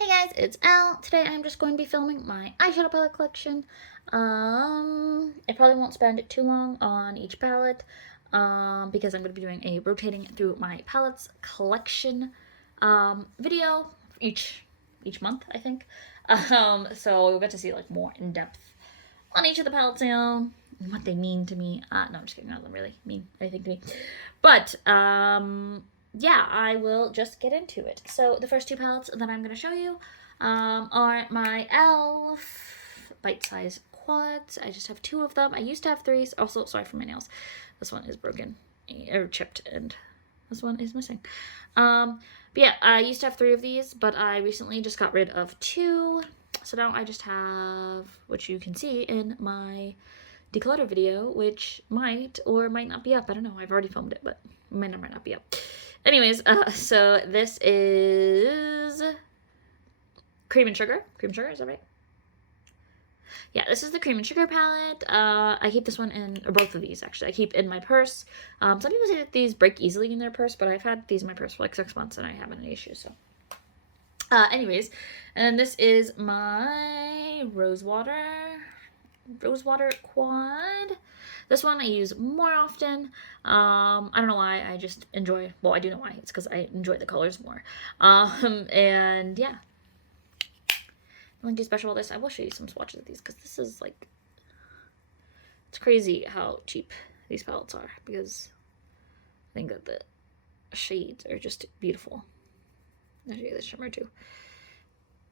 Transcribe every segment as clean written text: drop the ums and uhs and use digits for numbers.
Hey guys, it's Elle. Today I'm just going to be filming my eyeshadow palette collection. I probably won't spend too long on each palette because I'm going to be doing a rotating through my palettes collection video each month, I think. So you'll get to see like more in depth on each of the palettes, and what they mean to me. No, I'm just kidding. None of them really mean anything to me. But yeah, I will just get into it. So the first two palettes that I'm going to show you are my e.l.f. bite-size quads. I just have two of them. I used to have three. Also, sorry for my nails. This one is broken or chipped, and this one is missing. But yeah, I used to have three of these, but I recently just got rid of two. So now I just have, which you can see in my declutter video, which might or might not be up. I don't know. I've already filmed it, but it might or might not be up. Anyways, so this is Cream and Sugar. Cream and Sugar, is that right? Yeah, this is the Cream and Sugar palette. I keep this one in, or both of these actually, I keep in my purse. Some people say that these break easily in their purse, but I've had these in my purse for like 6 months and I haven't had any issues, so. Anyways, and this is my Rosewater quad. This one I use more often. I don't know why, I just enjoy, well, I do know why. It's because I enjoy the colors more. And yeah. Nothing too special about this. I will show you some swatches of these because this is like, it's crazy how cheap these palettes are because I think that the shades are just beautiful. I'll show you the shimmer too.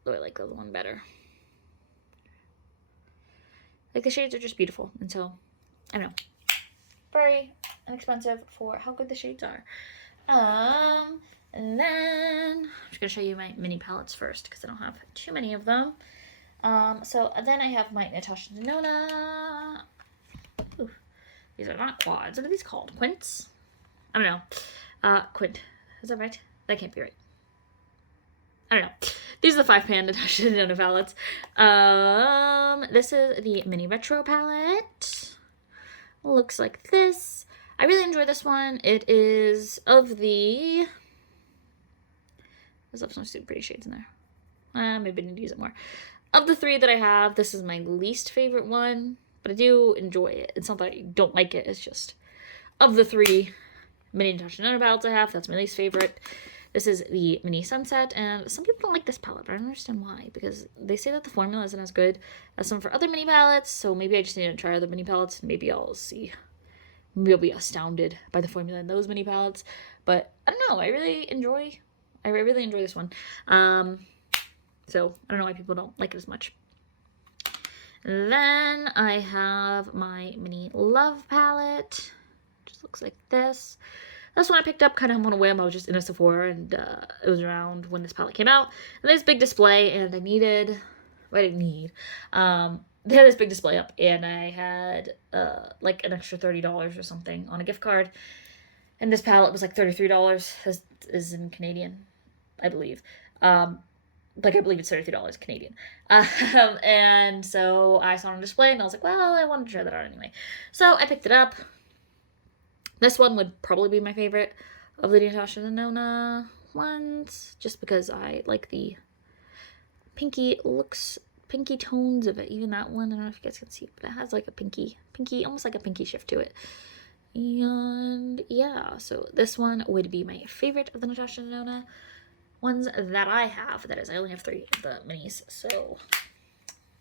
Though I like the other one better. Like the shades are just beautiful, and so I don't know, very inexpensive for how good the shades are. And then I'm just gonna show you my mini palettes first because I don't have too many of them. So then I have my Natasha Denona. Ooh, these are not quads. What are these called? Quints? I don't know. Quint. Is that right? That can't be right. I don't know. These are the 5-pan Natasha Denona palettes. This is the Mini Retro palette. Looks like this. I really enjoy this one. It is of the... There's some super pretty shades in there. Maybe I need to use it more. Of the three that I have, this is my least favorite one, but I do enjoy it. It's not that I don't like it. It's just, of the three mini Natasha Denona palettes I have, that's my least favorite. This is the Mini Sunset, and some people don't like this palette, but I don't understand why, because they say that the formula isn't as good as some for other mini palettes, so maybe I just need to try other mini palettes, and maybe I'll see. Maybe I'll be astounded by the formula in those mini palettes, but I don't know, I really enjoy this one. So I don't know why people don't like it as much. Then I have my Mini Love palette. Just looks like this. This one I picked up kind of on a whim. I was just in a Sephora, and it was around when this palette came out. And this big display, and I needed, well, I didn't need, they had this big display up, and I had like an extra $30 or something on a gift card. And this palette was like $33, is in Canadian, I believe. Like, I believe it's $33 Canadian. And so I saw it on display, and I was like, well, I wanted to try that out anyway. So I picked it up. This one would probably be my favorite of the Natasha Denona ones, just because I like the pinky tones of it. Even that one, I don't know if you guys can see, but it has like a pinky, almost like a pinky shift to it. And yeah, so this one would be my favorite of the Natasha Denona ones that I have. That is, I only have 3 of the minis, so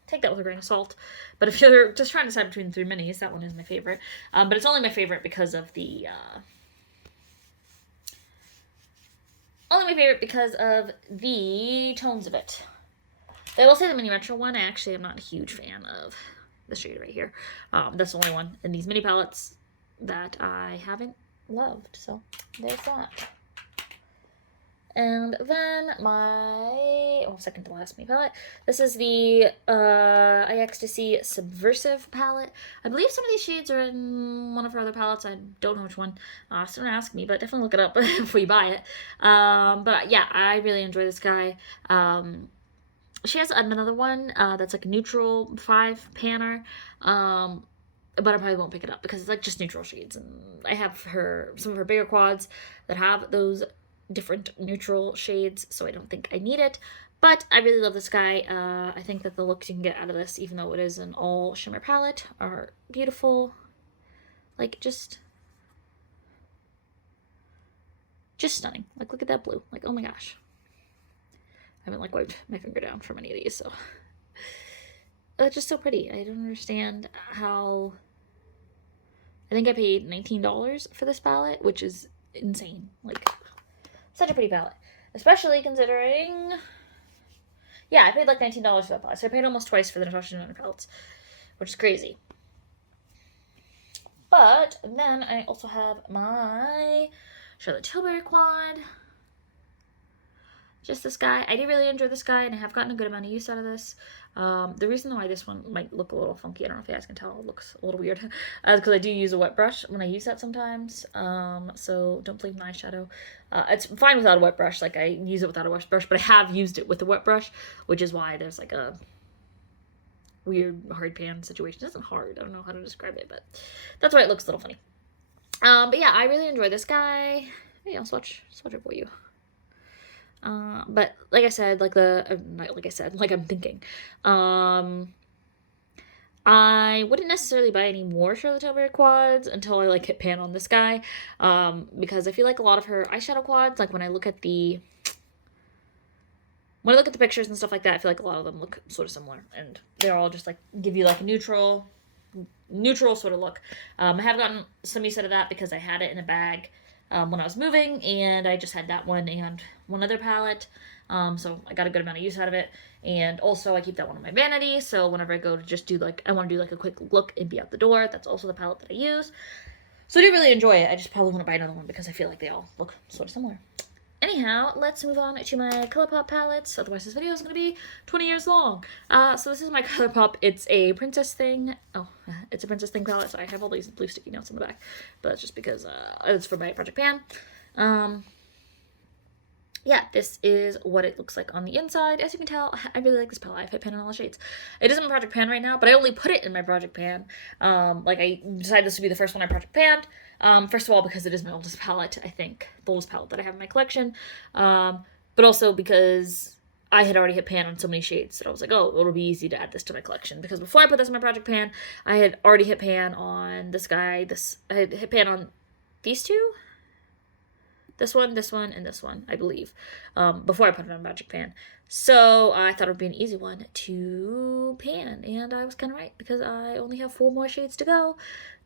take that with a grain of salt. But if you're just trying to decide between the 3 minis, that one is my favorite. But it's only my favorite because of the tones of it. I will say the Mini Retro one, I actually am not a huge fan of the shade right here. That's the only one in these mini palettes that I haven't loved. So there's that. And then my, second to last mini palette. This is the iEcstasy Subversive palette. I believe some of these shades are in one of her other palettes. I don't know which one. So don't ask me, but definitely look it up before you buy it. But yeah, I really enjoy this guy. She has another one that's like a neutral 5-panner. But I probably won't pick it up because it's like just neutral shades. And I have some of her bigger quads that have those different neutral shades, so I don't think I need it. But I really love this guy. I think that the looks you can get out of this, even though it is an all shimmer palette, are beautiful. Like, just stunning. Like, look at that blue. Like, oh my gosh. I haven't, like, wiped my finger down from any of these, so. It's just so pretty. I don't understand how... I think I paid $19 for this palette, which is insane. Like, such a pretty palette. Especially considering... Yeah, I paid like $19 for that palette, so I paid almost twice for the Natasha Denona palettes, which is crazy. But then I also have my Charlotte Tilbury quad. Just this guy. I did really enjoy this guy, and I have gotten a good amount of use out of this. The reason why this one might look a little funky, I don't know if you guys can tell, it looks a little weird, is because I do use a wet brush when I use that sometimes, so don't blame the eyeshadow. It's fine without a wet brush, like I use it without a wet brush, but I have used it with a wet brush, which is why there's like a weird hard pan situation. It isn't hard, I don't know how to describe it, but that's why it looks a little funny. But yeah, I really enjoy this guy. Maybe I'll swatch it for you. But like I said, like I'm thinking, I wouldn't necessarily buy any more Charlotte Tilbury quads until I like hit pan on this guy, because I feel like a lot of her eyeshadow quads, like when I look at the pictures and stuff like that, I feel like a lot of them look sort of similar, and they're all just like give you like a neutral sort of look. I have gotten some use out of that because I had it in a bag when I was moving, and I just had that one and one other palette, so I got a good amount of use out of it. And also I keep that one in my vanity, so whenever I go to just do like, I want to do like a quick look and be out the door, that's also the palette that I use. So I do really enjoy it. I just probably want to buy another one because I feel like they all look sort of similar. Anyhow, let's move on to my ColourPop palettes, otherwise this video is going to be 20 years long. So this is my ColourPop. It's a Princess Thing. Oh, it's a Princess Thing palette, so I have all these blue sticky notes on the back. But that's just because it's for my Project Pan. Yeah, this is what it looks like on the inside. As you can tell, I really like this palette. I've hit pan in all the shades. It isn't my Project Pan right now, but I only put it in my Project Pan. Like, I decided this would be the first one I Project Panned. First of all, because it is my oldest palette, I think. The oldest palette that I have in my collection. But also because I had already hit pan on so many shades that I was like, oh, it'll be easy to add this to my collection. Because before I put this in my Project Pan, I had already hit pan on this guy. I had hit pan on these two? This one, and this one, I believe, before I put it on Magic Pan. So I thought it would be an easy one to pan, and I was kind of right, because I only have 4 more shades to go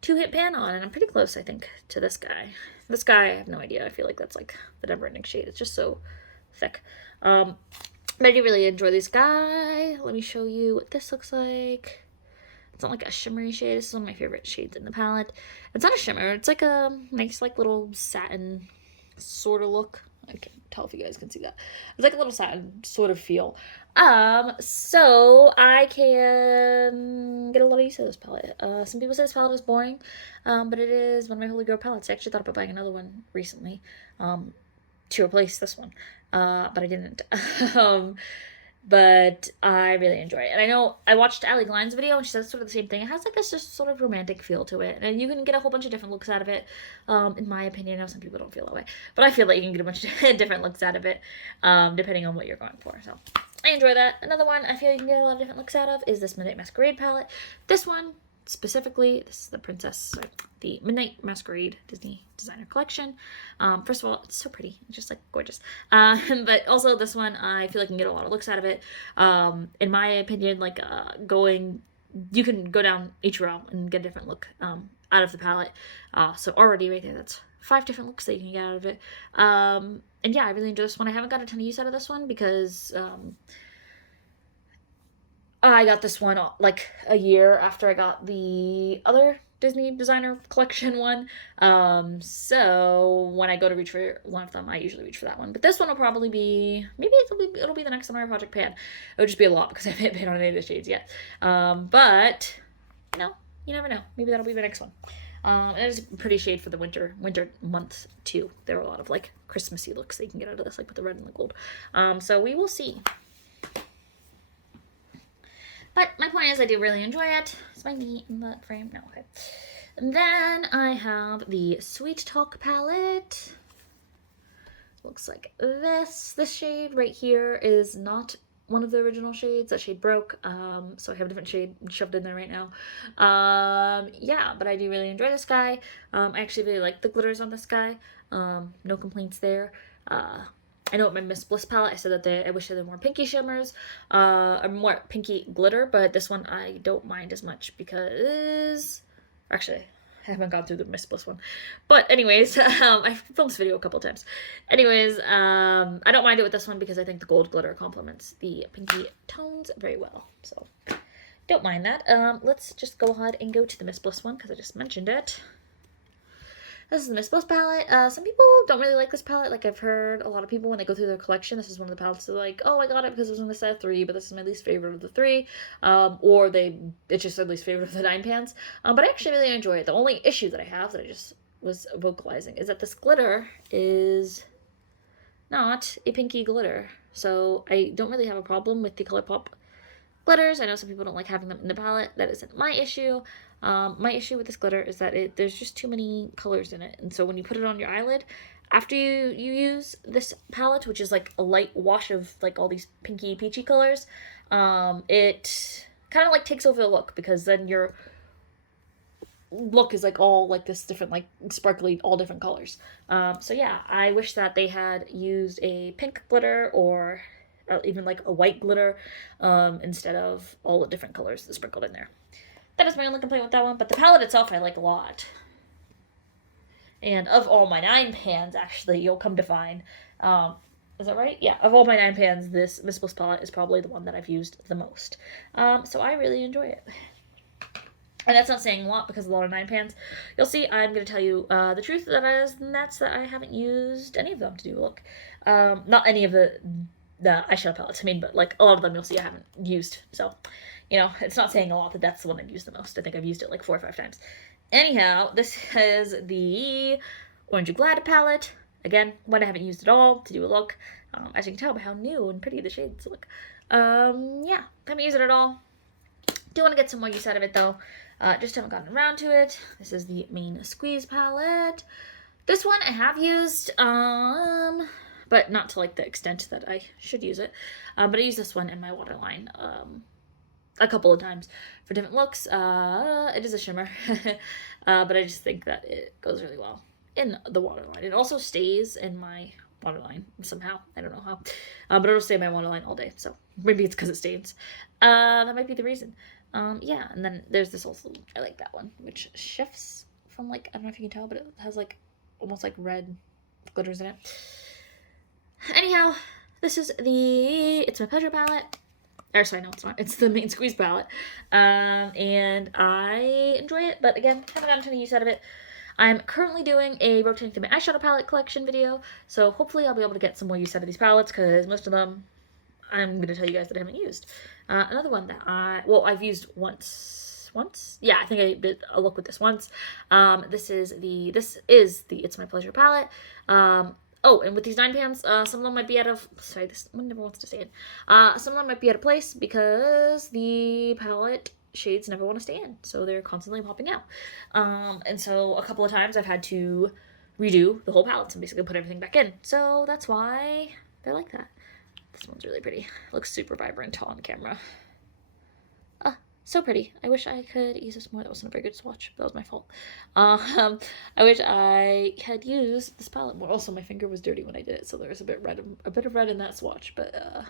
to hit pan on, and I'm pretty close, I think, to this guy. This guy, I have no idea. I feel like that's like the never-ending shade. It's just so thick. But I do really enjoy this guy. Let me show you what this looks like. It's not like a shimmery shade. This is one of my favorite shades in the palette. It's not a shimmer. It's like a nice, like, little satin sort of look. I can't tell if you guys can see that. It's like a little satin sort of feel. So I can get a lot of use of this palette. Some people say this palette is boring, but it is one of my Holy Grail palettes. I actually thought about buying another one recently, to replace this one, but I didn't. But I really enjoy it. And I know I watched Allie Glein's video, and she says sort of the same thing. It has like this just sort of romantic feel to it. And you can get a whole bunch of different looks out of it, in my opinion. I know some people don't feel that way, but I feel like you can get a bunch of different looks out of it, depending on what you're going for. So I enjoy that. Another one I feel you can get a lot of different looks out of is this Midnight Masquerade palette. This one specifically, this is the Midnight Masquerade Disney Designer Collection. First of all, it's so pretty. It's just like gorgeous. But also this one, I feel like you can get a lot of looks out of it. In my opinion, like you can go down each row and get a different look out of the palette. So already right there, that's 5 different looks that you can get out of it. And yeah, I really enjoy this one. I haven't got a ton of use out of this one because I got this one like a year after I got the other Disney Designer Collection one. So when I go to reach for one of them, I usually reach for that one. But this one will probably be, maybe it'll be the next one on my Project Pan. It would just be a lot because I haven't been on any of the shades yet. But you never know. Maybe that'll be the next one. And it's a pretty shade for the winter month too. There are a lot of like Christmassy looks that you can get out of this, like with the red and the gold. So we will see. But my point is I do really enjoy it. Is my knee in the frame? No, okay. And then I have the Sweet Talk palette. looks like this. This shade right here is not one of the original shades. That shade broke, so I have a different shade shoved in there right now. Yeah, but I do really enjoy this guy. I actually really like the glitters on this guy. No complaints there. I know with my Miss Bliss palette, I said that I wish there were more pinky shimmers, or more pinky glitter, but this one I don't mind as much because, actually, I haven't gone through the Miss Bliss one. But anyways, I've filmed this video a couple times. Anyways, I don't mind it with this one because I think the gold glitter complements the pinky tones very well. So, don't mind that. Let's just go ahead and go to the Miss Bliss one because I just mentioned it. This is the Miss Bliss palette. Some people don't really like this palette. Like, I've heard a lot of people when they go through their collection, this is one of the palettes they're like, oh, I got it because it was in the set of 3, but this is my least favorite of the 3. Or it's just their least favorite of the 9 pans. But I actually really enjoy it. The only issue that I have that I just was vocalizing is that this glitter is not a pinky glitter. So I don't really have a problem with the ColourPop glitters. I know some people don't like having them in the palette. That isn't my issue. My issue with this glitter is that there's just too many colors in it. And so when you put it on your eyelid, after you use this palette, which is like a light wash of like all these pinky peachy colors, it kind of like takes over the look because then your look is like all like this different, like sparkly, all different colors. So yeah, I wish that they had used a pink glitter or even like a white glitter instead of all the different colors sprinkled in there. That is my only complaint with that one, but the palette itself I like a lot. And of all my 9 pans, actually, you'll come to find, is that right? Yeah, of all my 9 pans, this Miss Bliss palette is probably the one that I've used the most. So I really enjoy it. And that's not saying a lot because a lot of 9 pans, you'll see, I'm going to tell you the truth that is, and that's that I haven't used any of them to do a look. Not any of the eyeshadow palettes, I mean, but like a lot of them you'll see I haven't used, so, you know, it's not saying a lot that that's the one I've used the most. I think I've used it like 4 or 5 times. Anyhow, this is the Orange Glad palette. Again, one I haven't used at all to do a look, as you can tell by how new and pretty the shades look. Yeah, haven't used it at all. Do want to get some more use out of it though. Just haven't gotten around to it. This is the main Squeeze palette. This one I have used, but not to like the extent that I should use it. But I use this one in my waterline a couple of times for different looks. It is a shimmer, but I just think that it goes really well in the waterline. It also stays in my waterline somehow. I don't know how, but it'll stay in my waterline all day. So maybe it's because it stains. That might be the reason. Yeah, and then there's this also, I like that one, which shifts from like, I don't know if you can tell, but it has like almost like red glitters in it. Anyhow, this is the It's My Pleasure palette. Or sorry, no, it's not. It's the main Squeeze palette. And I enjoy it, but again, haven't gotten any use out of it. I'm currently doing a rotating through my eyeshadow palette collection video, so hopefully I'll be able to get some more use out of these palettes, because most of them I'm going to tell you guys that I haven't used. Another one that I've used once? Yeah, I think I did a look with this once. This is the It's My Pleasure palette. Oh, and with these 9 pans, some of them might be out of, sorry, this one never wants to stay in. Some of them might be out of place because the palette shades never want to stay in, so they're constantly popping out. And so a couple of times I've had to redo the whole palette and basically put everything back in. So that's why they're like that. This one's really pretty. Looks super vibrant on camera. So pretty. I wish I could use this more. That wasn't a very good swatch. That was my fault. I wish I had used this palette more. Also, my finger was dirty when I did it, so there was a bit of red in that swatch, but that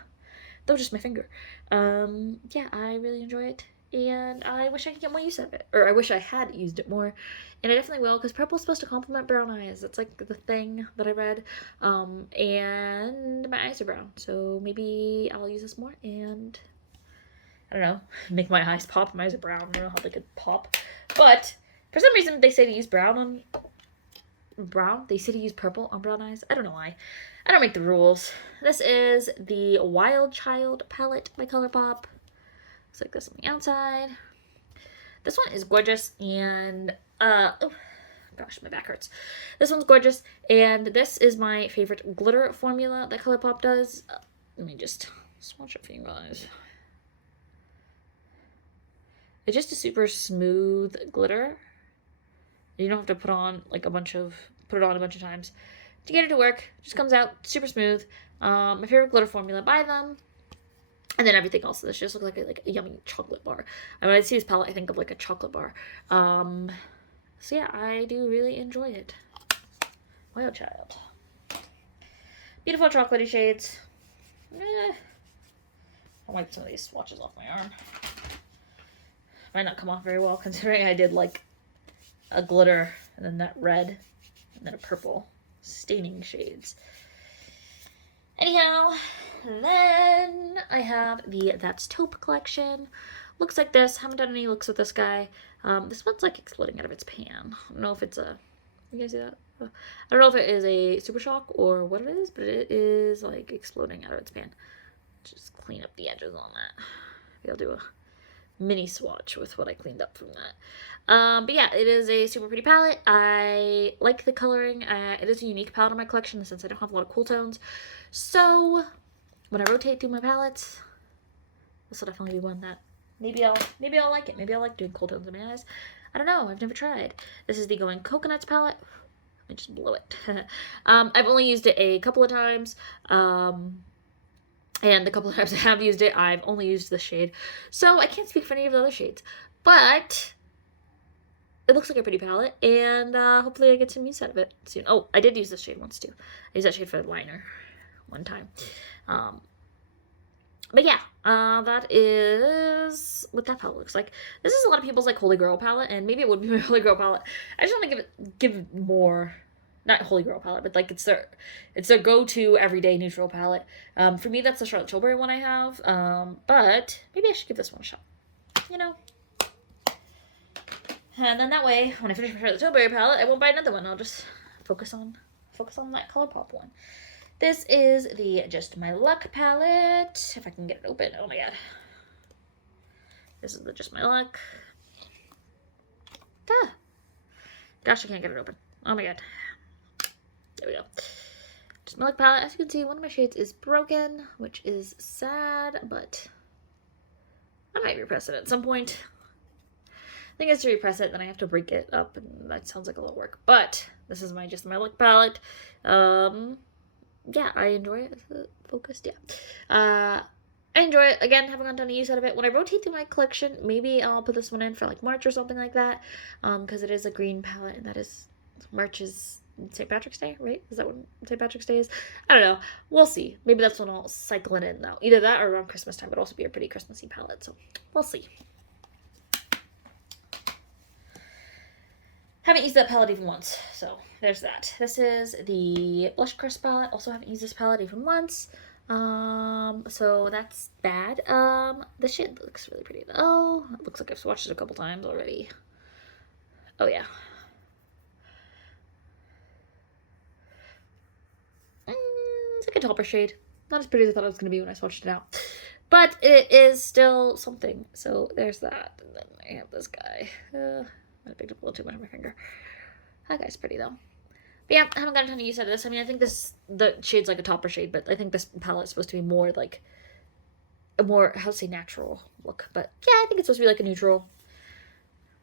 was just my finger. Yeah, I really enjoy it, and I wish I could get more use out of it. Or I wish I had used it more, and I definitely will, because purple is supposed to complement brown eyes. That's like the thing that I read. And my eyes are brown, so maybe I'll use this more, and I don't know, make my eyes pop. My eyes are brown. I don't know how they could pop. But for some reason, they say to use they say to use purple on brown eyes. I don't know why. I don't make the rules. This is the Wild Child palette by ColourPop. Looks like this on the outside. This one is gorgeous, and oh gosh, my back hurts. This one's gorgeous, and this is my favorite glitter formula that ColourPop does. Let me just swatch it for you guys. It's just a super smooth glitter. You don't have to put on like put it on a bunch of times to get it to work. It just comes out super smooth. My favorite glitter formula, buy them. And then everything else, this just looks like a yummy chocolate bar. And when I see this palette, I think of like a chocolate bar. So yeah, I do really enjoy it. Wild Child. Beautiful chocolatey shades. I'll wipe some of these swatches off my arm. Might not come off very well considering I did like a glitter and then that red and then a purple staining shades. Anyhow, then I have the That's Taupe collection. Looks like this. Haven't done any looks with this guy. This one's like exploding out of its pan. I don't know if it's a... You guys see that? I don't know if it is a Super Shock or what it is, but it is like exploding out of its pan. Just clean up the edges on that. Maybe I'll do a mini swatch with what I cleaned up from that. But yeah, it is a super pretty palette. I like the coloring. It is a unique palette in my collection since I don't have a lot of cool tones. So when I rotate through my palettes, this will definitely be one that maybe I'll like it. Maybe I'll like doing cool tones in my eyes. I don't know. I've never tried. This is the Going Coconuts palette. Let me just blow it. I've only used it a couple of times. And the couple of times I have used it, I've only used this shade. So I can't speak for any of the other shades. But it looks like a pretty palette. And hopefully I get some use out of it soon. Oh, I did use this shade once too. I used that shade for the liner one time. But yeah, that is what that palette looks like. This is a lot of people's like Holy Grail palette, and maybe it would be my Holy Grail palette. I just want to give it more, not Holy Grail palette, but like it's their go-to everyday neutral palette. For me, that's the Charlotte Tilbury one I have. But maybe I should give this one a shot. You know. And then that way, when I finish my Charlotte Tilbury palette, I won't buy another one. I'll just focus on that ColourPop one. This is the Just My Luck palette. If I can get it open. Oh my god. This is the Just My Luck. Ah. Gosh, I can't get it open. Oh my god. There we go. Just My Luck palette. As you can see, one of my shades is broken, which is sad, but I might repress it at some point. I think it's to repress it, then I have to break it up, and that sounds like a lot of work. But this is my Just My Luck palette. Yeah, I enjoy it. Is it focused? Yeah. I enjoy it. Again, haven't gotten any use out of it. When I rotate through my collection, maybe I'll put this one in for like March or something like that. Because it is a green palette, and that is... March is St. Patrick's Day, right? Is that when St. Patrick's Day is? I don't know. We'll see. Maybe that's when I'll cycle it in now. Either that or around Christmas time would also be a pretty Christmassy palette. So, we'll see. Haven't used that palette even once, so there's that. This is the Blush Crush palette. Also haven't used this palette even once, so that's bad. This shade looks really pretty though. It looks like I've swatched it a couple times already. Oh yeah. It's like a topper shade. Not as pretty as I thought it was going to be when I swatched it out. But it is still something, so there's that. And then I have this guy. I picked up a little too much on my finger. That guy's pretty though. But yeah, I haven't gotten a ton of use out of this. I mean, I think the shade's like a topper shade, but I think this palette's supposed to be more like a more, how to say, natural look. But yeah, I think it's supposed to be like a neutral,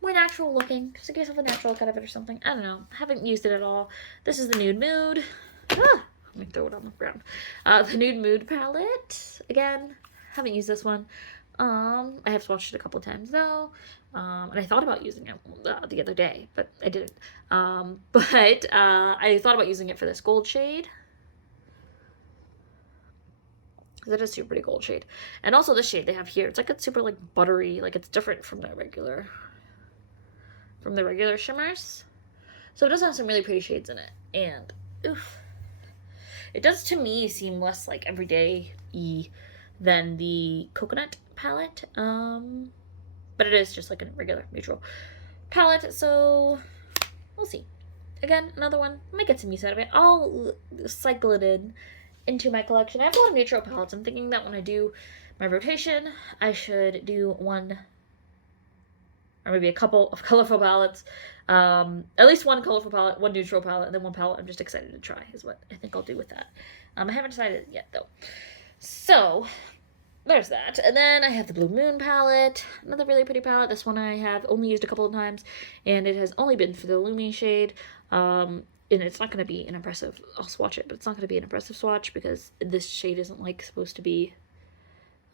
more natural looking. Just to give yourself a natural look out of it or something. I don't know. I haven't used it at all. This is the Nude Mood. Let me throw it on the ground. The Nude Mood palette. Again, haven't used this one. I have swatched it a couple times though, and I thought about using it the other day, but I didn't. I thought about using it for this gold shade. That is a super pretty gold shade. And also this shade they have here, it's like a super like buttery, like it's different from the regular shimmers. So it does have some really pretty shades in it, and oof. It does to me seem less like everyday-y than the Coconut palette, but it is just like a regular neutral palette, so we'll see. Again, another one. I might get some use out of it. I'll cycle it into my collection. I have a lot of neutral palettes. I'm thinking that when I do my rotation, I should do one or maybe a couple of colorful palettes. At least one colorful palette, one neutral palette, and then one palette I'm just excited to try is what I think I'll do with that. I haven't decided yet though. So there's that. And then I have the Blue Moon palette, another really pretty palette. This one I have only used a couple of times, and it has only been for the Lumi shade. and it's not going to be an impressive, I'll swatch it, but it's not going to be an impressive swatch because this shade isn't like supposed to be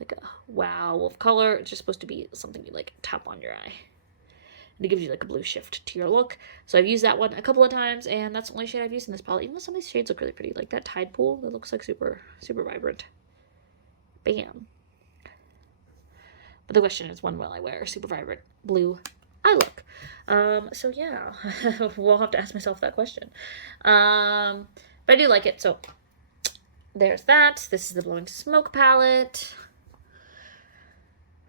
like a wow of color. It's just supposed to be something you like tap on your eye. And it gives you like a blue shift to your look. So I've used that one a couple of times, and that's the only shade I've used in this palette. Even though some of these shades look really pretty, like that Tide Pool, that looks like super, super vibrant. Bam. But the question is, when will I wear a super vibrant blue eye look? So yeah, we'll have to ask myself that question. But I do like it, so there's that. This is the Blowing Smoke palette.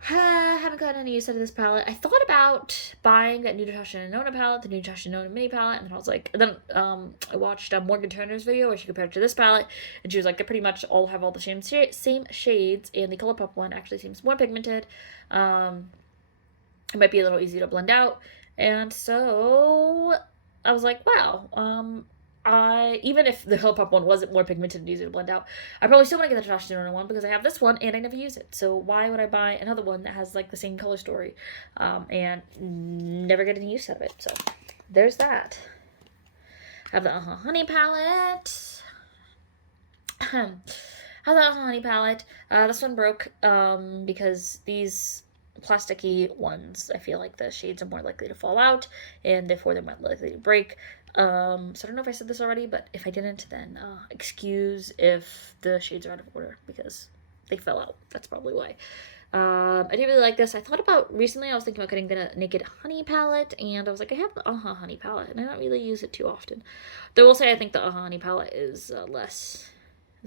Haven't gotten any use out of this palette. I thought about buying that new Natasha Denona palette, the new Natasha Denona mini palette, and then I was like, I watched Morgan Turner's video where she compared it to this palette, and she was like, they pretty much all have all the same shades, and the ColourPop one actually seems more pigmented. It might be a little easy to blend out, and so I was like, wow, even if the ColourPop one wasn't more pigmented and easier to blend out, I probably still want to get the Natasha Denona one because I have this one and I never use it. So why would I buy another one that has like the same color story and never get any use out of it? So there's that. I have the Honey palette. I have the Honey palette. This one broke because these plasticky ones, I feel like the shades are more likely to fall out and therefore they're more likely to break. So I don't know if I said this already, but if I didn't, then excuse if the shades are out of order because they fell out. That's probably why. I didn't really like this. I thought about recently, I was thinking about getting the Naked Honey palette, and I was like, I have the Honey palette, and I don't really use it too often. Though I will say I think the Honey palette is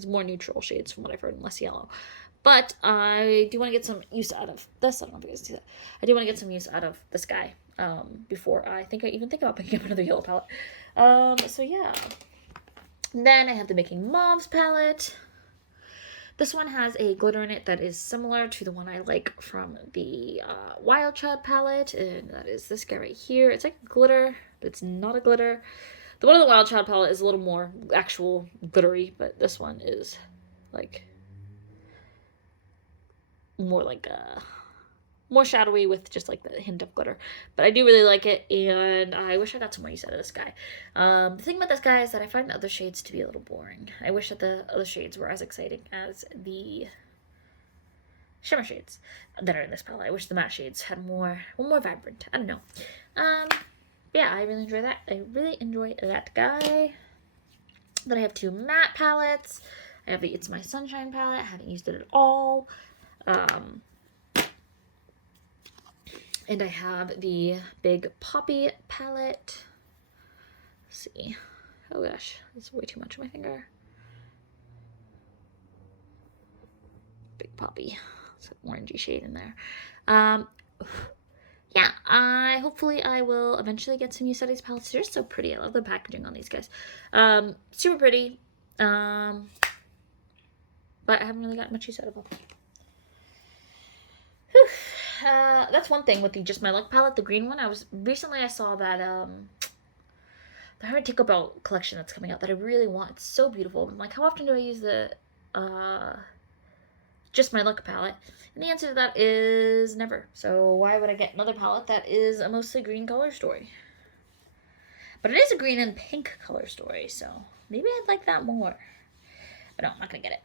more neutral shades from what I've heard, and less yellow. But I do want to get some use out of this. I don't know if you guys see that. I do want to get some use out of this guy before I even think about picking up another yellow palette. So yeah. Then I have the Making Mauves palette. This one has a glitter in it that is similar to the one I like from the Wild Child palette, and that is this guy right here. It's like glitter, but it's not a glitter. The one in the Wild Child palette is a little more actual glittery, but this one is like more like more shadowy with just like the hint of glitter. But I do really like it, and I wish I got some more use out of this guy. The thing about this guy is that I find the other shades to be a little boring. I wish that the other shades were as exciting as the shimmer shades that are in this palette. I wish the matte shades were more vibrant. I don't know. Yeah, I really enjoy that. I really enjoy that guy. Then I have two matte palettes. I have the It's My Sunshine palette. I haven't used it at all. And I have the Big Poppy palette. Let's see. Oh gosh, that's way too much on my finger. Big Poppy. It's an orangey shade in there. Yeah, hopefully I will eventually get some use out of these palettes. They're so pretty. I love the packaging on these guys. Super pretty. But I haven't really gotten much use out of them. That's one thing with the Just My Luck palette, the green one. I saw that the Harry Tinkerbell collection that's coming out that I really want. It's so beautiful. I'm like, how often do I use the Just My Luck palette? And the answer to that is never. So why would I get another palette that is a mostly green color story? But it is a green and pink color story, so maybe I'd like that more. But no, I'm not gonna get it.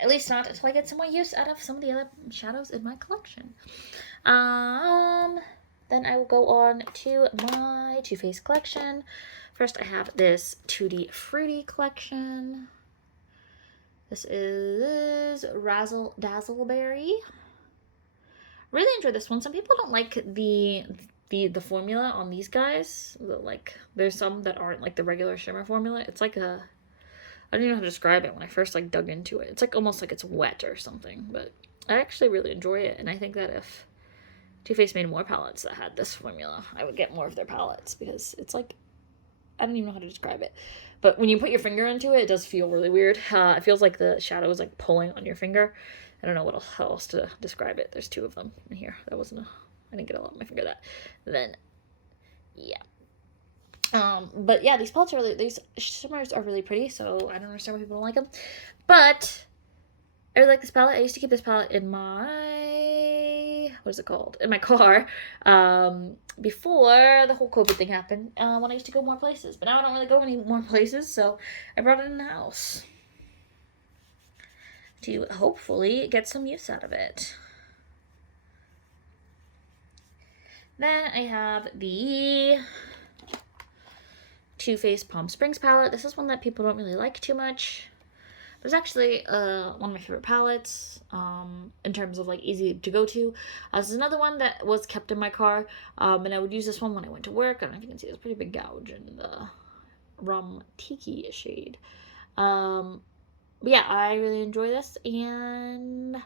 At least not until I get some more use out of some of the other shadows in my collection. Then I will go on to my Too Faced collection. First, I have this Tutti Frutti collection. This is Razzle Dazzleberry. Really enjoy this one. Some people don't like the formula on these guys. Like, there's some that aren't like the regular shimmer formula. It's like a, I don't even know how to describe it when I first like dug into it. It's like almost like it's wet or something, but I actually really enjoy it, and I think that if Too Faced made more palettes that had this formula, I would get more of their palettes because it's like, I don't even know how to describe it. But when you put your finger into it, it does feel really weird. It feels like the shadow is like pulling on your finger. I don't know how else to describe it. There's two of them in here. I didn't get a lot on my finger that. Then, yeah. But yeah, these palettes these shimmers are really pretty, so I don't understand why people don't like them. But I really like this palette. I used to keep this palette in my what is it called? In my car, before the whole COVID thing happened, when I used to go more places. But now I don't really go any more places, so I brought it in the house to hopefully get some use out of it. Then I have the Too Faced Palm Springs palette. This is one that people don't really like too much. But it's actually one of my favorite palettes in terms of like easy to go to. This is another one that was kept in my car, and I would use this one when I went to work. I don't know if you can see, there's a pretty big gouge in the Rum Tiki shade. But yeah, I really enjoy this, and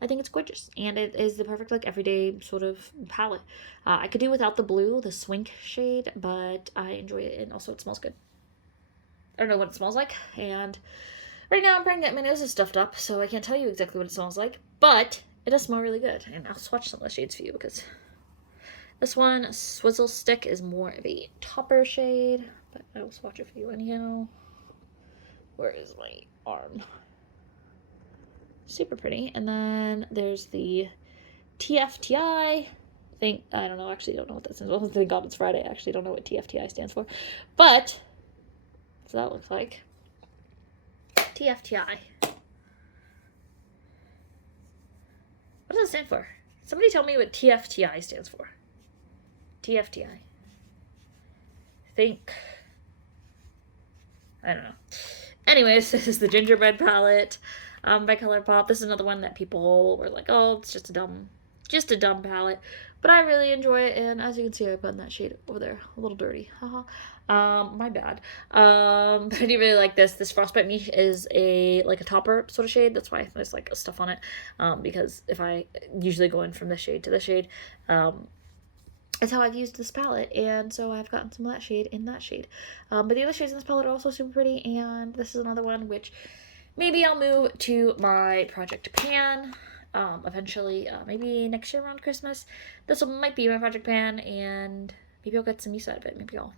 I think it's gorgeous, and it is the perfect like everyday sort of palette. I could do without the blue, the Swink shade, but I enjoy it, and also it smells good. I don't know what it smells like, and right now I'm pregnant, my nose is stuffed up, so I can't tell you exactly what it smells like, but it does smell really good, and I'll swatch some of the shades for you, because this one, Swizzle Stick, is more of a topper shade, but I will swatch it for you anyhow. Where is my arm? Super pretty. And then there's the TFTI. I don't know, actually don't know what that stands for. Thank God it's Friday. I actually don't know what TFTI stands for. But, so that looks like. TFTI. What does it stand for? Somebody tell me what TFTI stands for. TFTI. I don't know. Anyways, this is the Gingerbread palette by ColourPop. This is another one that people were like, oh, it's just a dumb palette. But I really enjoy it, and as you can see, I put in that shade over there. A little dirty. Haha. My bad. But I do really like this. This Frostbite Me is like a topper sort of shade. That's why there's like stuff on it. Because if I usually go in from this shade to this shade, that's how I've used this palette, and so I've gotten some of that shade in that shade. But the other shades in this palette are also super pretty, and this is another one which maybe I'll move to my Project Pan eventually, maybe next year around Christmas. This one might be my Project Pan, and maybe I'll get some use out of it. Maybe I'll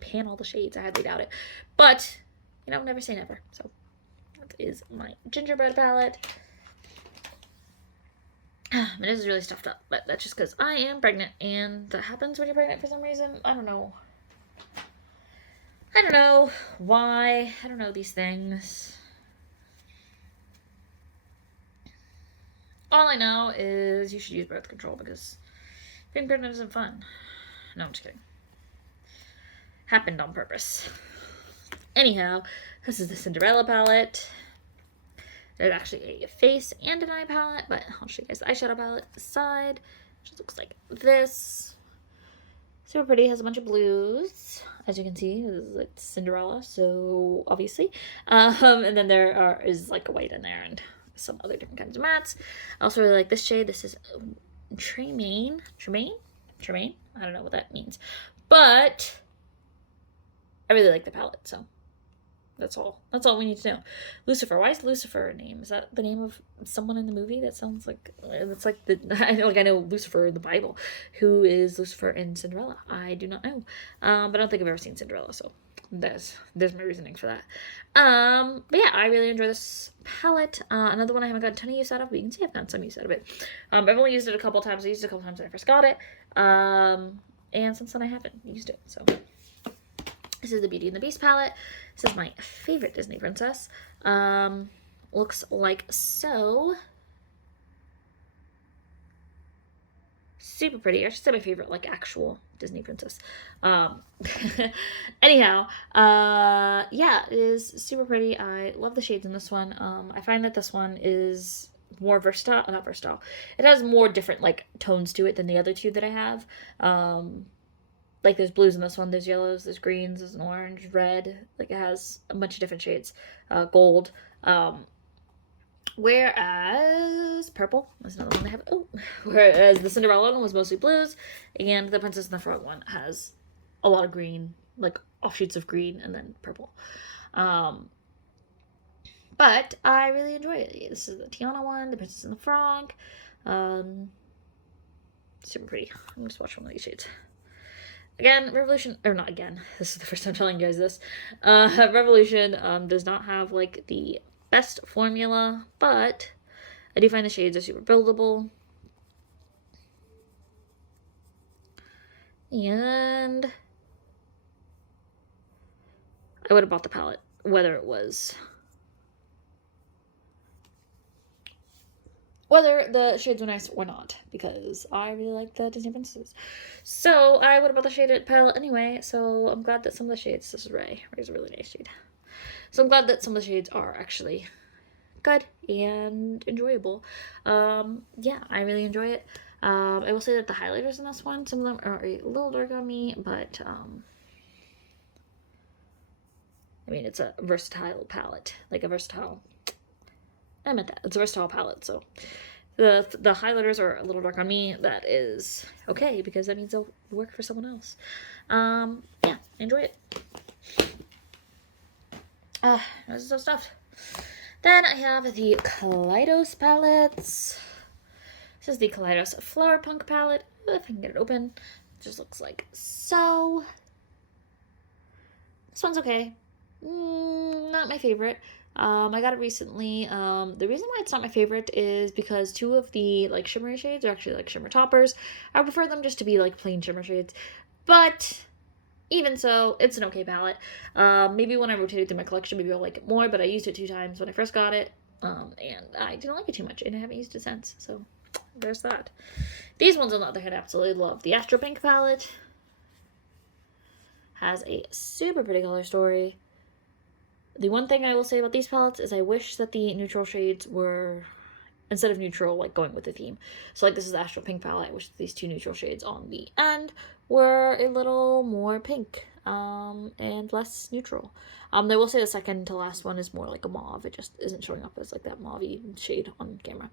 pan all the shades. I highly doubt it. But, you know, never say never. So, that is my Gingerbread palette. My nose is really stuffed up, but that's just because I am pregnant, and that happens when you're pregnant for some reason. I don't know. I don't know why. I don't know these things. All I know is you should use birth control, because being pregnant isn't fun. No, I'm just kidding. Happened on purpose. Anyhow, this is the Cinderella palette. There's actually a face and an eye palette, but I'll show you guys the eyeshadow palette side, which looks like this. Super pretty, has a bunch of blues. As you can see, it's Cinderella, so obviously. And then is like a white in there and some other different kinds of mattes. I also really like this shade. This is Tremaine? I don't know what that means. But I really like the palette, so that's all we need to know. Lucifer. Why is Lucifer a name? Is that the name of someone in the movie? That sounds like it's like I know Lucifer in the Bible. Who is Lucifer in Cinderella? I do not know. But I don't think I've ever seen Cinderella, so there's my reasoning for that. But yeah, I really enjoy this palette. Another one I haven't gotten a ton of use out of, but you can see I've gotten some use out of it. I've only used it a couple times. I used it a couple times when I first got it. And since then I haven't used it, so. This is the Beauty and the Beast palette. This is my favorite Disney princess. Looks like so. Super pretty. I should say my favorite, like, actual Disney princess. Anyhow, yeah, it is super pretty. I love the shades in this one. I find that this one is more versatile. Not versatile. It has more different, like, tones to it than the other two that I have. Like, there's blues in this one, there's yellows, there's greens, there's an orange, red. Like, it has a bunch of different shades. Gold. Whereas purple is another one they have. Oh, whereas the Cinderella one was mostly blues, and the Princess in the Front one has a lot of green, like offshoots of green, and then purple. But I really enjoy it. This is the Tiana one, the Princess in the Frog. Super pretty. I'm just watching one of these shades. Again, Revolution, or not again, this is the first time telling you guys this, Revolution does not have, like, the best formula, but I do find the shades are super buildable. And I would have bought the palette, whether the shades were nice or not, because I really like the Disney princesses. So I would have bought the shaded palette anyway, so I'm glad that some of the shades, this is Ray. Ray's a really nice shade. So I'm glad that some of the shades are actually good and enjoyable. Yeah, I really enjoy it. I will say that the highlighters in this one, some of them are a little dark on me, but I mean, it's a versatile palette, like a versatile, I meant that, it's a versatile palette, so the highlighters are a little dark on me. That is okay, because that means they'll work for someone else. Yeah, enjoy it. This is so stuffed. Then I have the Kaleidos palettes. This is the Kaleidos Flower Punk palette. If I can get it open, it just looks like so. This one's okay. Not my favorite. I got it recently. The reason why it's not my favorite is because two of the like shimmery shades are actually like shimmer toppers. I prefer them just to be like plain shimmer shades, but even so, it's an okay palette. Maybe when I rotate it through my collection, maybe I'll like it more, but I used it 2 times when I first got it, and I didn't like it too much, and I haven't used it since, so there's that. These ones, on the other hand, I absolutely love. The Astro Pink palette has a super pretty color story. The one thing I will say about these palettes is I wish that the neutral shades were, instead of neutral, like going with the theme. So like this is the Astral Pink palette. I wish these 2 neutral shades on the end were a little more pink and less neutral. I will say the second to last one is more like a mauve. It just isn't showing up as like that mauve-y shade on camera.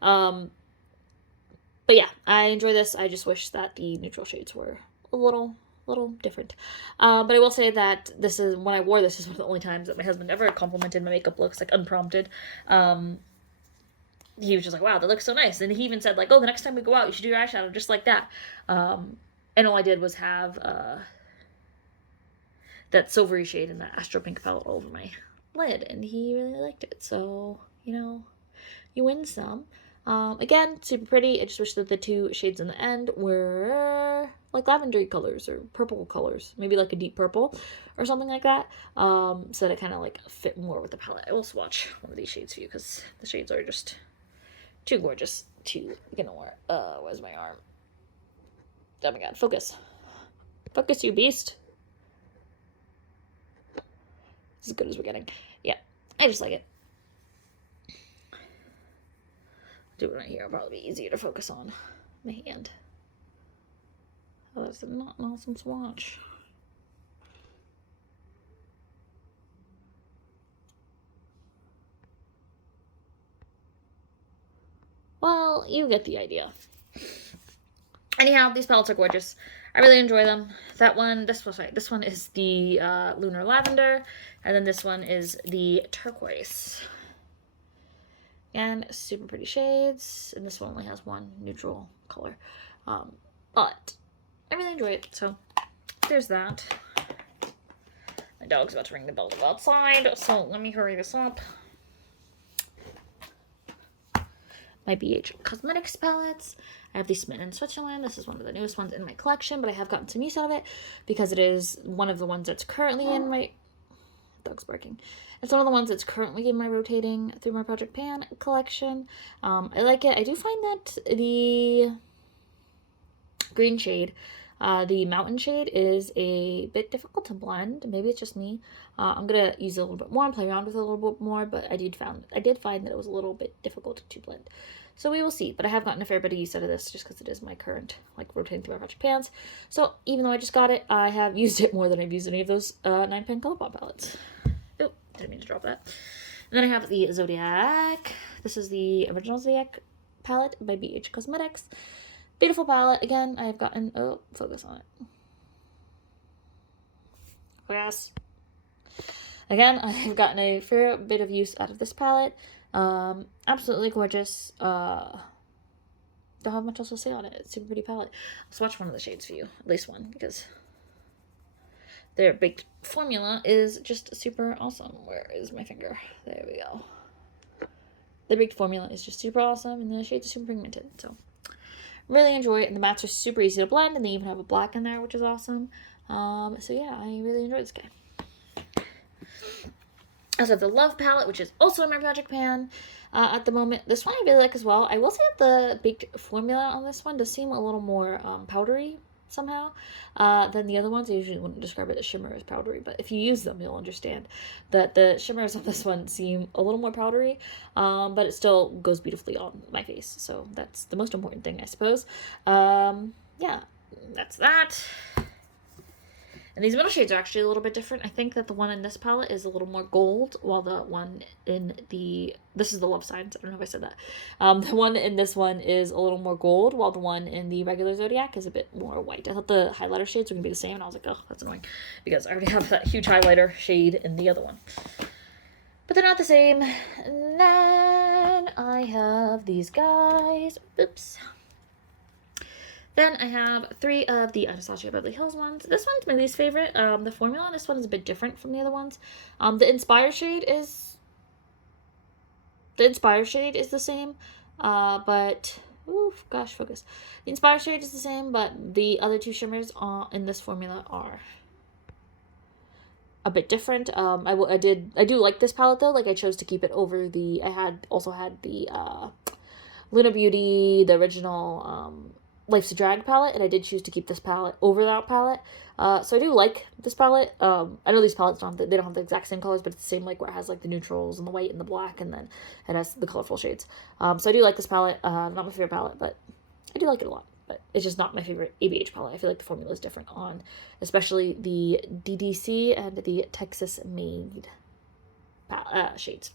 But yeah, I enjoy this. I just wish that the neutral shades were a little different. But I will say that this is, when I wore this, is one of the only times that my husband ever complimented my makeup looks, like unprompted. He was just like, wow, that looks so nice. And he even said like, oh, the next time we go out, you should do your eyeshadow just like that. And all I did was have that silvery shade in that Astro Pink palette all over my lid, and he really liked it. So, you know, you win some. Again, super pretty. I just wish that the 2 shades in the end were like lavendery colors or purple colors, maybe like a deep purple or something like that, so that it kind of like fit more with the palette. I will swatch one of these shades for you because the shades are just too gorgeous to ignore. Where's my arm? Oh my god, focus. Focus, you beast. As good as we're getting. Yeah, I just like it. Do it right here. It'll probably be easier to focus on my hand. Oh, that's not an awesome swatch. Well, you get the idea. Anyhow, these palettes are gorgeous. I really enjoy them. That one, this one is the Lunar Lavender, and then this one is the Turquoise. And super pretty shades, and this one only has 1 neutral color. But I really enjoy it, so there's that. My dog's about to ring the bell to go outside, so let me hurry this up. My BH Cosmetics palettes. I have the Smitten in Switzerland. This is one of the newest ones in my collection, but I have gotten some use out of it because it is one of the ones that's currently in my... Dog's barking. It's one of the ones that's currently in my rotating through my Project Pan collection. I like it. I do find that the green shade, the Mountain shade, is a bit difficult to blend. Maybe it's just me. I'm gonna use it a little bit more and play around with it a little bit more, but I did find that it was a little bit difficult to blend. So we will see, but I have gotten a fair bit of use out of this just because it is my current, like, rotating through my Project Pans. So even though I just got it, I have used it more than I've used any of those 9-pan ColourPop palettes. Oh, didn't mean to drop that. And then I have the Zodiac. This is the original Zodiac palette by BH Cosmetics. Beautiful palette. Again, I have gotten... Oh, focus on it. Focus. Again, I have gotten a fair bit of use out of this palette. Absolutely gorgeous. Don't have much else to say on it. It's a super pretty palette. I'll swatch one of the shades for you. At least one, because their baked formula is just super awesome. Where is my finger? There we go. The baked formula is just super awesome, and the shades are super pigmented, so Really enjoy it, and the mattes are super easy to blend, and they even have a black in there, which is awesome. So yeah, I really enjoy this guy. I also have the Love palette, which is also in my project pan at the moment. This one I really like as well. I will say that the baked formula on this one does seem a little more powdery somehow than the other ones. I usually wouldn't describe it as shimmer as powdery, but if you use them, you'll understand that the shimmers on this one seem a little more powdery, but it still goes beautifully on my face. So that's the most important thing, I suppose. Yeah, that's that. And these middle shades are actually a little bit different. I think that the one in this palette is a little more gold, while the one in this is the Love Signs, I don't know if I said that. The one in this one is a little more gold, while the one in the regular Zodiac is a bit more white. I thought the highlighter shades were going to be the same, and I was like, oh, that's annoying, because I already have that huge highlighter shade in the other one. But they're not the same. And then I have these guys. Oops. Then I have 3 of the Anastasia Beverly Hills ones. This one's my least favorite. The formula on this one is a bit different from the other ones. The Inspire shade is the same, but oof, gosh, focus. The Inspire shade is the same, but the other 2 shimmers in this formula are a bit different. I do like this palette though. Like, I chose to keep it over the. I also had the Luna Beauty, the original Life's a Drag palette, and I did choose to keep this palette over that palette. So I do like this palette. I know these palettes don't have the exact same colors, but it's the same, like, where it has like the neutrals and the white and the black, and then it has the colorful shades. So I do like this palette. Not my favorite palette, but I do like it a lot. But it's just not my favorite ABH palette. I feel like the formula is different on, especially the DDC and the Texas Made shades.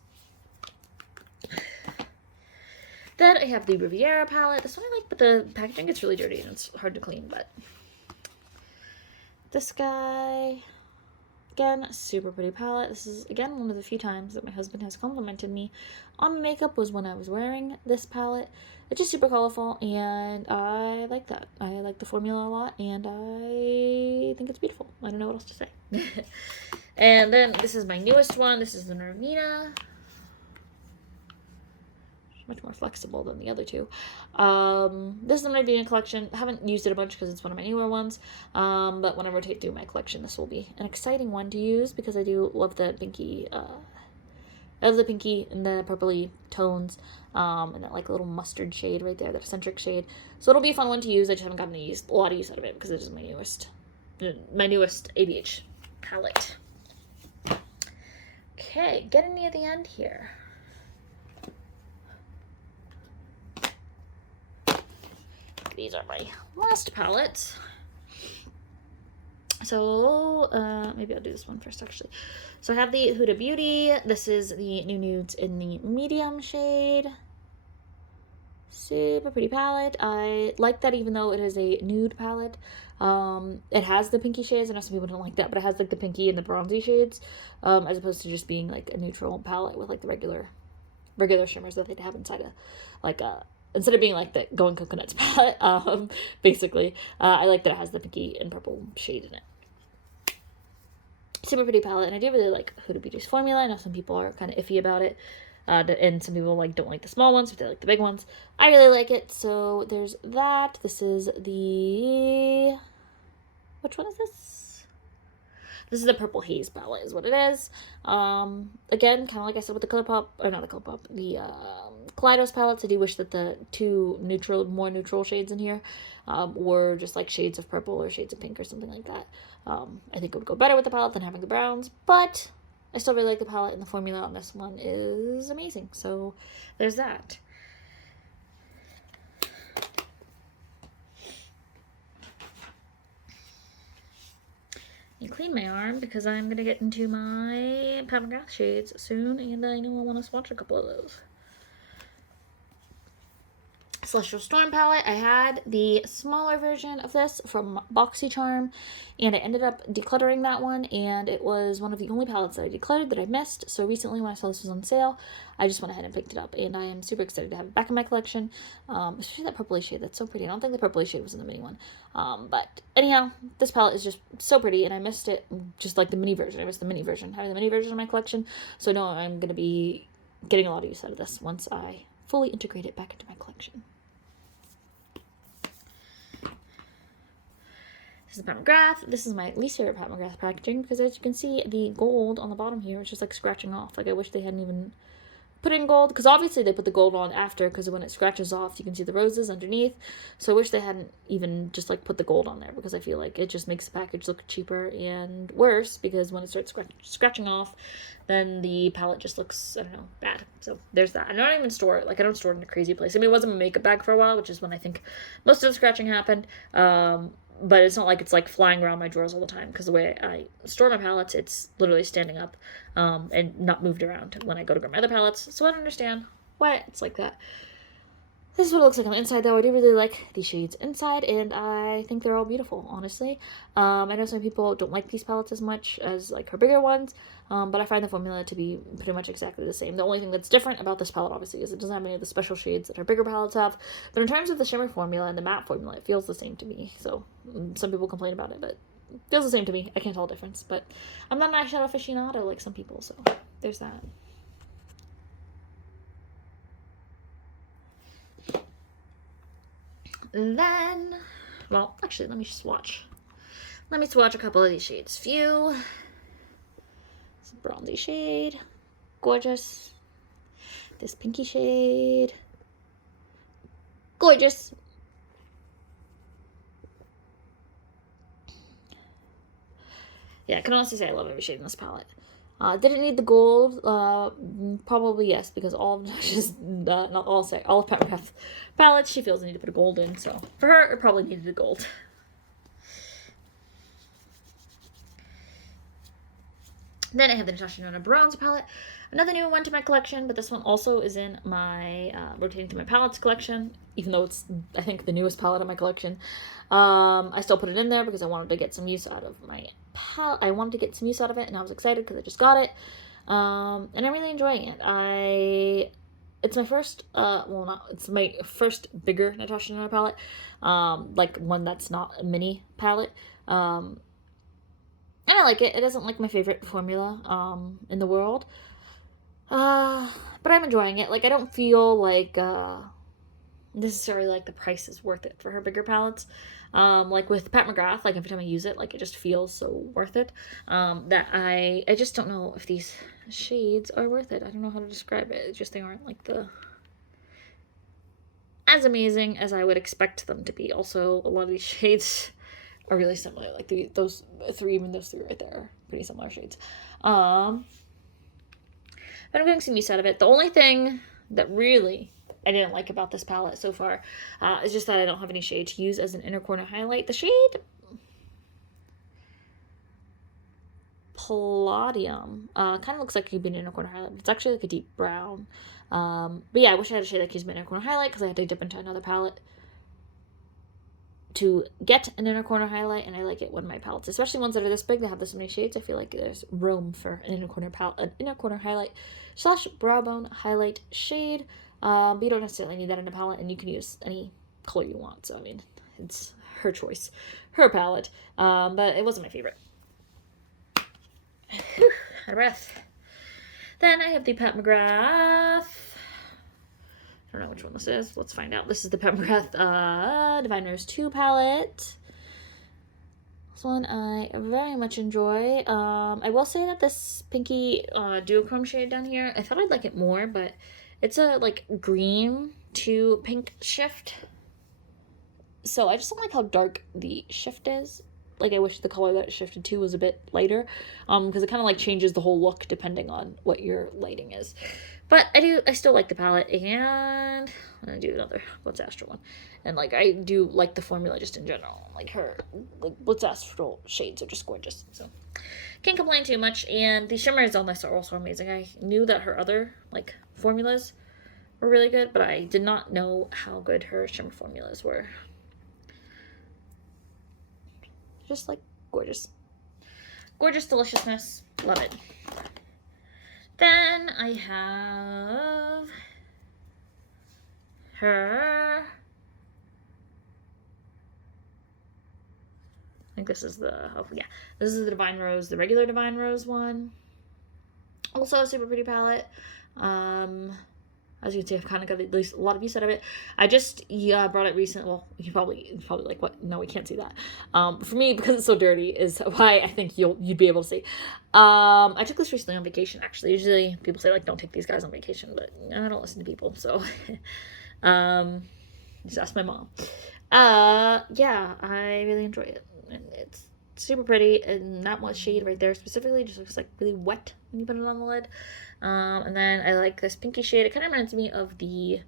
Then I have the Riviera palette. This one I like, but the packaging gets really dirty and it's hard to clean. But this guy, again, super pretty palette. This is, again, one of the few times that my husband has complimented me on my makeup was when I was wearing this palette. It's just super colorful, and I like that. I like the formula a lot, and I think it's beautiful. I don't know what else to say. And then this is my newest one. This is the Nervina. Much more flexible than the other 2. This is the Nervina collection. I haven't used it a bunch because it's one of my newer ones, but when I rotate through my collection, this will be an exciting one to use because I do love the pinky, and the purpley tones, and that like little mustard shade right there, that eccentric shade. So it'll be a fun one to use. I just haven't gotten a lot of use out of it because it is my newest ABH palette. Okay, getting near the end here. These are my last palettes. So, maybe I'll do this one first, actually. So I have the Huda Beauty. This is the New Nudes in the medium shade. Super pretty palette. I like that even though it is a nude palette. It has the pinky shades. I know some people don't like that, but it has like the pinky and the bronzy shades, as opposed to just being like a neutral palette with like the regular shimmers that they'd have inside a, like a, instead of being like the Going Coconuts palette, basically. I like that it has the pinky and purple shade in it. Super pretty palette, and I do really like Huda Beauty's formula. I know some people are kind of iffy about it, and some people don't like the small ones, but they like the big ones. I really like it, so there's that. This is the... which one is this? This is the Purple Haze palette is what it is. Again, kind of like I said with the ColourPop, or not the ColourPop, the Kaleidos palettes, I do wish that the 2 more neutral shades in here were just like shades of purple or shades of pink or something like that. I think it would go better with the palette than having the browns, but I still really like the palette, and the formula on this one is amazing. So there's that. And clean my arm because I'm going to get into my Pat McGrath shades soon, and I know I want to swatch a couple of those. Celestial Storm palette. I had the smaller version of this from BoxyCharm, and I ended up decluttering that one, and it was one of the only palettes that I decluttered that I missed. So recently when I saw this was on sale, I just went ahead and picked it up, and I am super excited to have it back in my collection, especially that purpley shade. That's so pretty. I don't think the purpley shade was in the mini one, but anyhow, this palette is just so pretty, and I missed it, just like the mini version. I missed the mini version, having the mini version in my collection, so no, I'm going to be getting a lot of use out of this once I fully integrate it back into my collection. This is Pat McGrath. This is my least favorite Pat McGrath packaging because, as you can see, the gold on the bottom here is just like scratching off. Like, I wish they hadn't even put in gold, because obviously they put the gold on after, because when it scratches off you can see the roses underneath. So I wish they hadn't even just like put the gold on there, because I feel like it just makes the package look cheaper and worse, because when it starts scratching off, then the palette just looks, I don't know, bad. So there's that. I don't even store it. Like, I don't store it in a crazy place. I mean, it was in my makeup bag for a while, which is when I think most of the scratching happened. But it's not like it's like flying around my drawers all the time, because the way I store my palettes, it's literally standing up and not moved around when I go to grab my other palettes. So I don't understand why it's like that. This is what it looks like on the inside, though. I do really like these shades inside, and I think they're all beautiful, honestly. I know some people don't like these palettes as much as like her bigger ones, but I find the formula to be pretty much exactly the same. The only thing that's different about this palette, obviously, is it doesn't have any of the special shades that her bigger palettes have. But in terms of the shimmer formula and the matte formula, it feels the same to me. So some people complain about it, but it feels the same to me. I can't tell the difference, but I'm not an eyeshadow aficionado like some people, so there's that. And then, well, actually, let me swatch. Let me swatch a couple of these shades. Few. This bronzy shade. Gorgeous. This pinky shade. Gorgeous. Yeah, I can honestly say I love every shade in this palette. Did it need the gold? Probably yes, because all of just not all of Pat McGrath's palettes, she feels the need to put a gold in. So for her, it probably needed a gold. Then I have the Natasha Denona Bronze palette, another new one to my collection, but this one also is in my rotating through my palettes collection, even though it's, I think, the newest palette in my collection. I still put it in there because I wanted to get some use out of my palette. I wanted to get some use out of it, and I was excited because I just got it, and I'm really enjoying it. It's my first, it's my first bigger Natasha Denona palette, like one that's not a mini palette. And I like it. It isn't like my favorite formula in the world. But I'm enjoying it. Like, I don't feel like necessarily like the price is worth it for her bigger palettes. Like with Pat McGrath, like every time I use it, like it just feels so worth it. That I just don't know if these shades are worth it. I don't know how to describe it. It's just they aren't like as amazing as I would expect them to be. Also, a lot of these shades are really similar. Like those three right there are pretty similar shades. But I'm getting some use out of it. The only thing that really I didn't like about this palette so far is just that I don't have any shade to use as an inner corner highlight. The shade Palladium kind of looks like it could be an inner corner highlight, but it's actually like a deep brown. But yeah, I wish I had a shade that could use my inner corner highlight, because I had to dip into another palette to get an inner corner highlight, and I like it when my palettes, especially ones that are this big, they have this many shades, I feel like there's room for an inner corner highlight / brow bone highlight shade. But you don't necessarily need that in a palette, and you can use any color you want. So I mean, it's her choice, her palette. But it wasn't my favorite. Whew, out of breath. Then I have the Pat McGrath. I don't know which one this is. Let's find out. This is the Pat McGrath Divine Rose 2 palette. This one I very much enjoy. I will say that this pinky duochrome shade down here, I thought I'd like it more, but it's a like green to pink shift. So I just don't like how dark the shift is. Like, I wish the color that it shifted to was a bit lighter, because it kind of like changes the whole look depending on what your lighting is. But I still like the palette, and I'm gonna do another Blitz Astral one. And like, I do like the formula just in general. Like her Blitz Astral shades are just gorgeous. So can't complain too much. And the shimmers on this are also amazing. I knew that her other like formulas were really good, but I did not know how good her shimmer formulas were. Just like gorgeous. Gorgeous deliciousness. Love it. Then I have her. I think this is the, oh yeah, this is the Divine Rose, the regular Divine Rose one. Also a super pretty palette. I As you can see, I've kind of got at least a lot of use out of it. I just brought it recently. Well, you probably like, what? No, we can't see that. For me, because it's so dirty, is why I think you'd be able to see. I took this recently on vacation, actually. Usually people say, like, don't take these guys on vacation, but I don't listen to people, so just ask my mom. Yeah, I really enjoy it. And it's super pretty, and that one shade right there specifically just looks like really wet when you put it on the lid. And then I like this pinky shade. It kind of reminds me of the,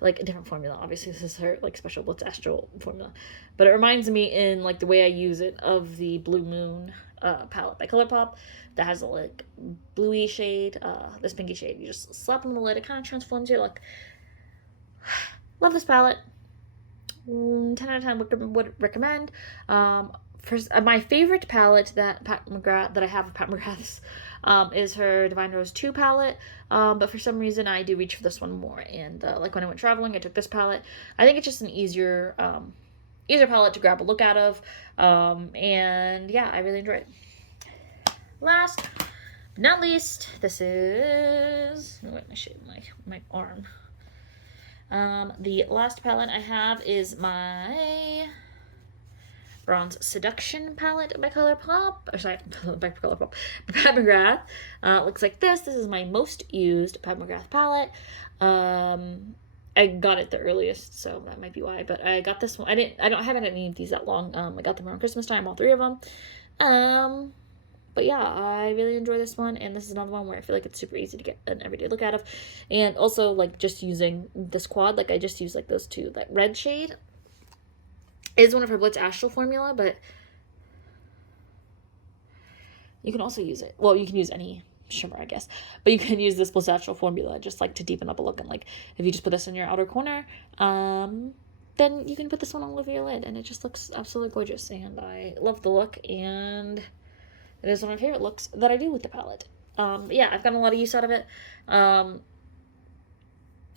like, a different formula. Obviously, this is her, like, special Blitz Astral formula. But it reminds me, in, like, the way I use it, of the Blue Moon palette by ColourPop that has a, like, bluey shade, this pinky shade. You just slap on the lid. It kind of transforms your look. Love this palette. 10 out of 10 would recommend. My favorite palette that I have of Pat McGrath's is her Divine Rose 2 palette, but for some reason I do reach for this one more, and like when I went traveling, I took this palette. I think it's just an easier palette to grab a look out of, and yeah, I really enjoy it. Last but not least, this is, wait, my shade, my arm. The last palette I have is my Bronze Seduction palette by ColourPop. Or sorry, by ColourPop. Pat McGrath. Looks like this. This is my most used Pat McGrath palette. I got it the earliest, so that might be why. But I got this one. I don't have any of these that long. I got them around Christmas time, all 3 of them. But yeah, I really enjoy this one, and this is another one where I feel like it's super easy to get an everyday look out of. And also, like, just using this quad, like, I just use, like, those two. That red shade is one of her Blitz Astral formula, but you can also use it. Well, you can use any shimmer, I guess. But you can use this Blitz Astral formula just, like, to deepen up a look. And, like, if you just put this in your outer corner, then you can put this one all over your lid, and it just looks absolutely gorgeous. And I love the look, and it is one of my favorite looks that I do with the palette. Yeah, I've gotten a lot of use out of it. Out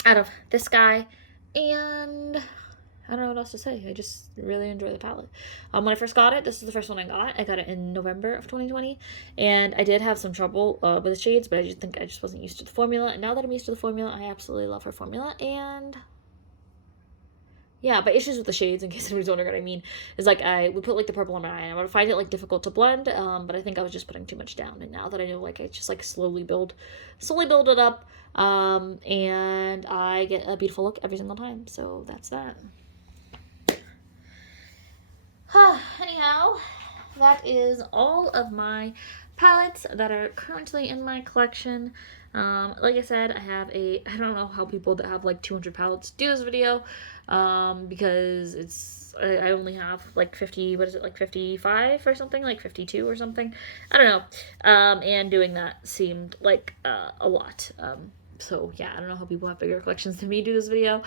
of this guy. And I don't know what else to say. I just really enjoy the palette. When I first got it, this is the first one I got. I got it in November of 2020. And I did have some trouble with the shades, but I just think I just wasn't used to the formula. And now that I'm used to the formula, I absolutely love her formula. And yeah, but issues with the shades, in case anybody's wondering what I mean, is like I would put like the purple on my eye, and I would find it like difficult to blend, but I think I was just putting too much down. And now that I know, like, I just like slowly build it up, and I get a beautiful look every single time. So that's that. Anyhow, that is all of my palettes that are currently in my collection. Like I said, I don't know how people that have like 200 palettes do this video, because I only have like 55 or something, like 52 or something, I don't know, and doing that seemed like a lot, so yeah, I don't know how people have bigger collections than me do this video.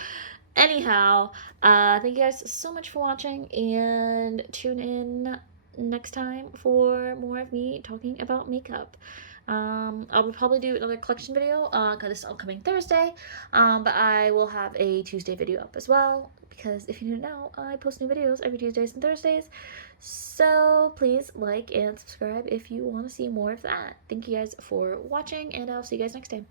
Anyhow, thank you guys so much for watching, and tune in next time for more of me talking about makeup. I will probably do another collection video, because this is upcoming Thursday, but I will have a Tuesday video up as well, because if you didn't know, I post new videos every Tuesdays and Thursdays, so please like and subscribe if you want to see more of that. Thank you guys for watching, and I'll see you guys next time.